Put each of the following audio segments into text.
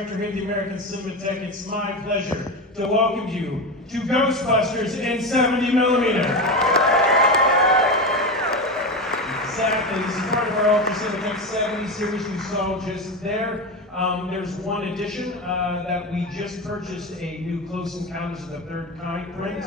director here at the American Cinematheque. It's my pleasure to welcome you to Ghostbusters in 70 millimeter. Exactly, this is part of our Ultra Cinematheque 70 series we saw just there. There's one addition that we just purchased, a new Close Encounters of the Third Kind print.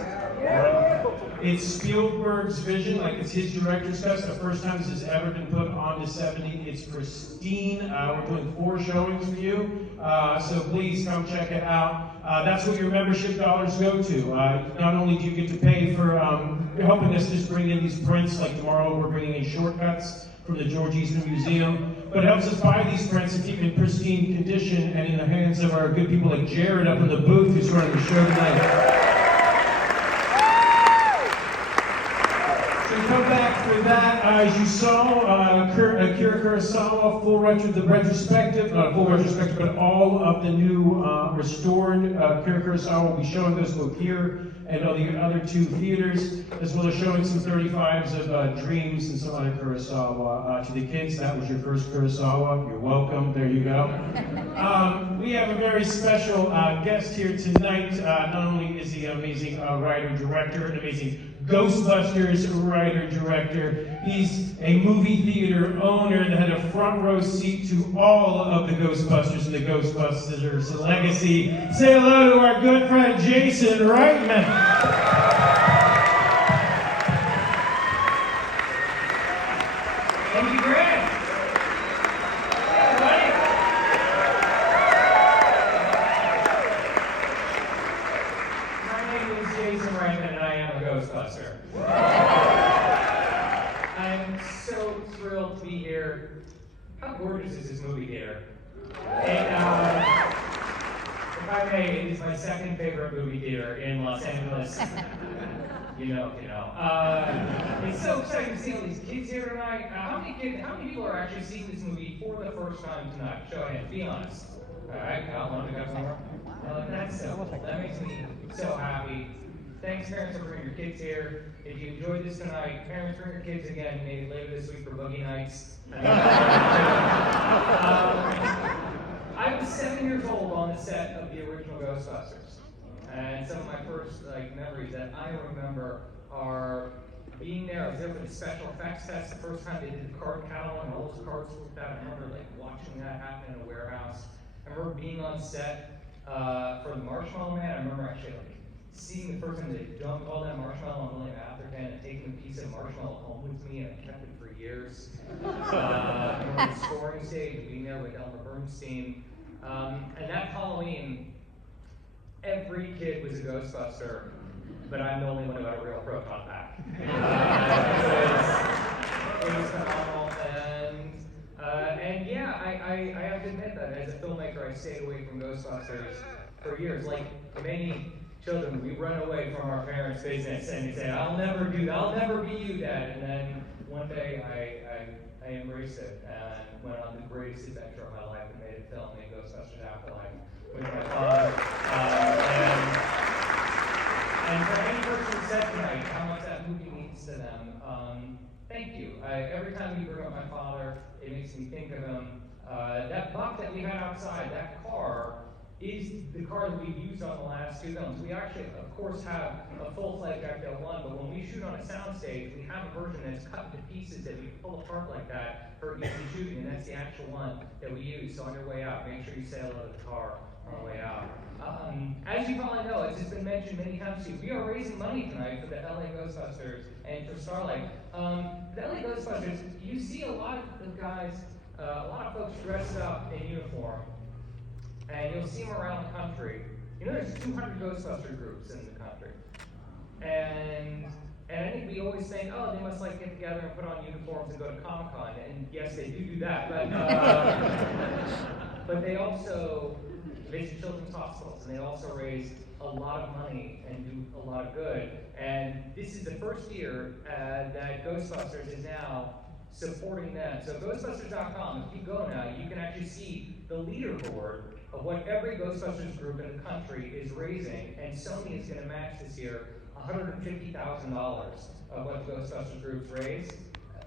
It's Spielberg's vision, like it's his director's cut. It's the first time this has ever been put onto 70. It's pristine. We're doing 4 showings for you, so please come check it out. That's what your membership dollars go to. Not only do you get to pay for helping us just bring in these prints, like tomorrow we're bringing in shortcuts from the George Eastman Museum, but it helps us buy these prints and keep in pristine condition and in the hands of our good people like Jared up in the booth who's running the show tonight. So come back for that. As you saw, Akira Kurosawa, full retrospective, not a full retrospective, but all of the new restored Akira Kurosawa will be showing those both here and on the other 2 theaters, as well as showing some 35s of Dreams and some other Kurosawa. To the kids, that was your first Kurosawa. You're welcome. There you go. We have a very special guest here tonight. Not only is he an amazing writer-director, an amazing Ghostbusters writer-director, he's a movie theater owner that had a front row seat to all of the Ghostbusters and the Ghostbusters legacy. Say hello to our good friend Jason Reitman. Thank you, Grant. Hey, everybody. My name is Jason Reitman, and I am a Ghostbuster. I'm so thrilled to be here. How gorgeous is this movie theater? And if I may, it is my second favorite movie theater in Los Angeles. You know. It's so exciting to see all these kids here tonight. How many people are actually seeing this movie for the first time tonight? Show of hands, be honest. All right, Kyle, want to go somewhere? That's simple. That makes me so happy. Thanks, parents, for bringing your kids here. If you enjoyed this tonight, parents, bring your kids again, maybe later this week for Boogie Nights. I was 7 years old on the set of the original Ghostbusters. And some of my first memories that I remember are being there. I was there for the special effects test, the first time they did the card catalog and all those cards looked out. I remember watching that happen in a warehouse. I remember being on set for the Marshmallow Man. I remember actually seeing the first time they dumped all that marshmallow on William Atherton and taking a piece of marshmallow home with me, and I kept it for years. I remember the scoring stage, being there with Elmer Bernstein. And that Halloween, every kid was a Ghostbuster, but I'm the only one who had a real proton pack. It was phenomenal, and yeah, I have to admit that as a filmmaker, I stayed away from Ghostbusters for years. Like many children, we run away from our parents' business and we say, I'll never be you, Dad. And then one day I embraced it and went on the greatest adventure of my life and made a film named Ghostbusters Afterlife with my father. And for any person who said tonight how much that movie means to them, thank you. Every time you bring up my father, it makes me think of him. That buck that we had outside, that car, is the car that we've used on the last 2 films. We actually, of course, have a full-fledged FL1, but when we shoot on a soundstage, we have a version that's cut into pieces that we pull apart like that for easy shooting, and that's the actual one that we use. So on your way out, make sure you say hello to the car on the way out. As you probably know, as it's been mentioned many times to you, we are raising money tonight for the LA Ghostbusters and for Starlight. The LA Ghostbusters, you see a lot of guys, a lot of folks dressed up in uniform, and you'll see them around the country. You know, there's 200 Ghostbuster groups in the country. And I think we always think, oh, they must get together and put on uniforms and go to Comic-Con. And yes, they do that. But they also visit children's hospitals, and they also raise a lot of money and do a lot of good. And this is the first year that Ghostbusters is now supporting them. So Ghostbusters.com, if you go now, you can actually see the leaderboard of what every Ghostbusters group in the country is raising, and Sony is going to match this year $150,000 of what the Ghostbusters groups raise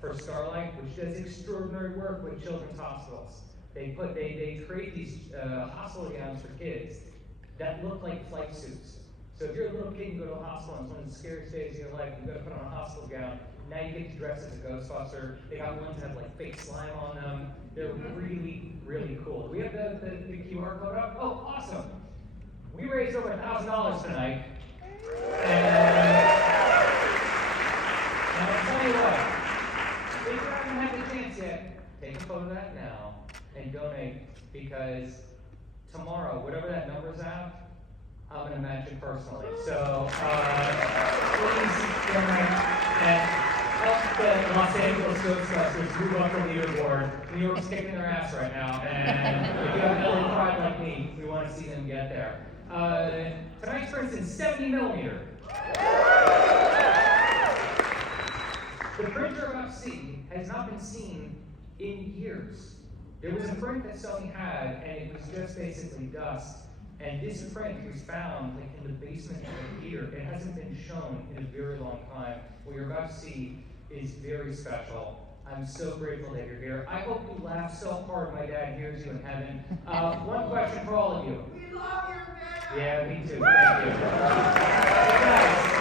for Starlight, which does extraordinary work with children's hospitals. They create these hospital gowns for kids that look like flight suits. So if you're a little kid and you go to a hospital and it's one of the scariest days of your life, you've got to put on a hospital gown. Now you get to dress as a Ghostbuster. They got ones that have like fake slime on them. They're really, really cool. Do we have the QR code up? Oh, awesome. We raised over $1,000 tonight. And I'll tell you what, if you haven't had the chance yet, take a photo of that now and donate, because tomorrow, whatever that number's at, I'm going to match it personally. So please donate and help the Los Angeles Ghostbusters move up the leaderboard. New York's kicking their ass right now, and if you have LA pride like me, we want to see them get there. Tonight's, for instance, 70 millimeter. The printer of FC has not been seen in years. There was a print that Sony had, and it was just basically dust. And this print was found like in the basement of the theater. It hasn't been shown in a very long time. What you're about to see is very special. I'm so grateful that you're here. I hope you laugh so hard my dad hears you in heaven. One question for all of you. We love your dad! Yeah, me too. Thank you. Hey guys.